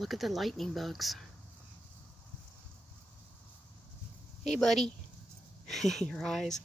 look at the lightning bugs. Hey, buddy. Your eyes.